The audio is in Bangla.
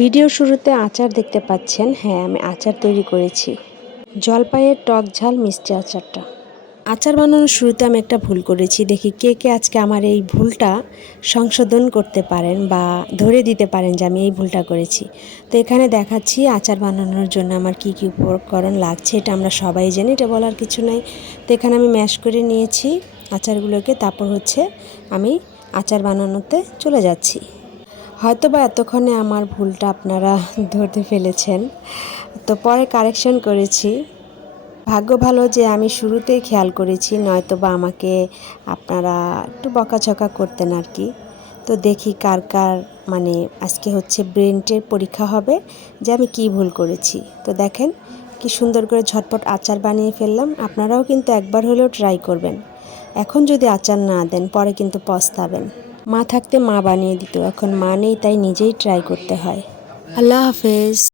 ভিডিও শুরুতে আচার দেখতে পাচ্ছেন। হ্যাঁ, আমি আচার তৈরি করেছি, জলপাইয়ের টক ঝাল মিষ্টি আচারটা। আচার বানানোর শুরুতে আমি একটা ভুল করেছি, দেখি কে কে আজকে আমার এই ভুলটা সংশোধন করতে পারেন বা ধরে দিতে পারেন যে আমি এই ভুলটা করেছি। তো এখানে দেখাচ্ছি আচার বানানোর জন্য আমার কি কি উপকরণ লাগছে। এটা আমরা সবাই জানি, এটা বলার কিছু নাই। তো এখানে আমি ম্যাশ করে নিয়েছি আচারগুলোকে, তারপর হচ্ছে আমি আচার বানানোতে চলে যাচ্ছি। হয়তো বা এতক্ষণে আমার ভুলটা আপনারা ধরতে ফেলেছেন, তো পরে কারেকশন করেছি। ভাগ্য ভালো যে আমি শুরুতেই খেয়াল করেছি, নয়তো বা আমাকে আপনারা একটু বকাঝকা করতেন আর কি। তো দেখি কার কার মানে আজকে হচ্ছে ব্রেনের পরীক্ষা হবে যে আমি কি ভুল করেছি। তো দেখেন কি সুন্দর করে ঝটপট আচার বানিয়ে ফেললাম। আপনারাও কিন্তু একবার হলেও ট্রাই করবেন। এখন যদি আচার না দেন পরে কিন্তু পস্তাবেন। মা থাকতে মা বানিয়ে দিত, এখন মা নেই তাই নিজেই ট্রাই করতে হয়। আল্লাহ হাফেজ।